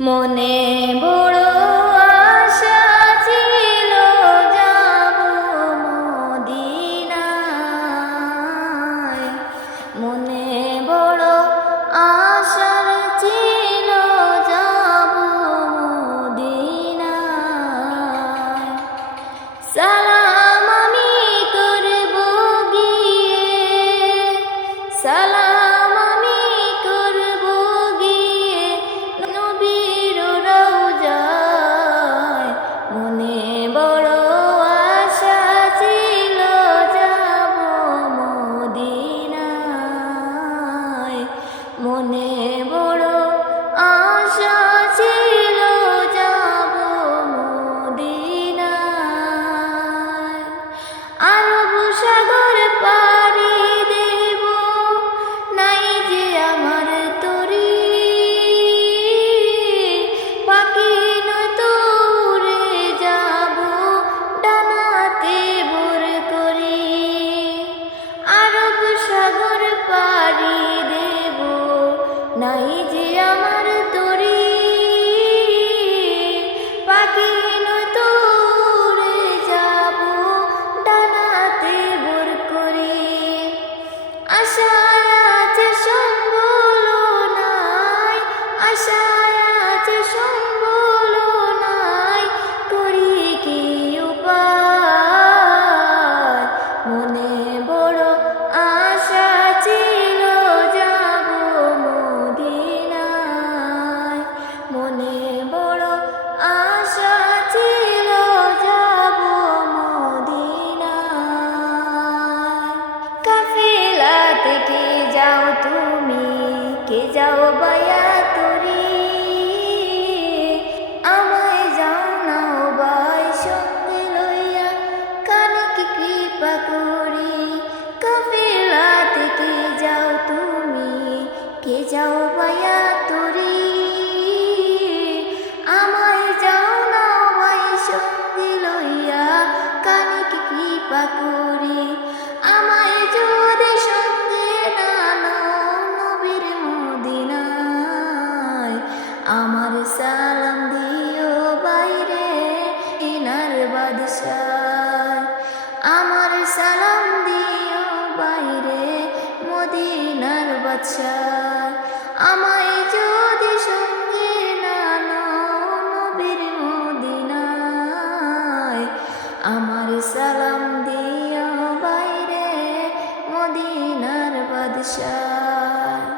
মনে বড় কে যাও বায়া তরি। আমায় যাও নাও বাই সঙ্গে লইয়া কি কৃপা করি। কাফেলা কে যাও তুমি? কে যাও বায়া তরি? আমায় যাও নাও বাই সঙ্গে লইয়া, কানকে কৃপা করি। আমার সালাম দিও বাইরে মদিনার বাচ্চার আমায় যদি সঙ্গে না নবীর মদিনায়, আমার সালাম দিও বাইরে মদিনার বাদশাহ।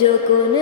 যখন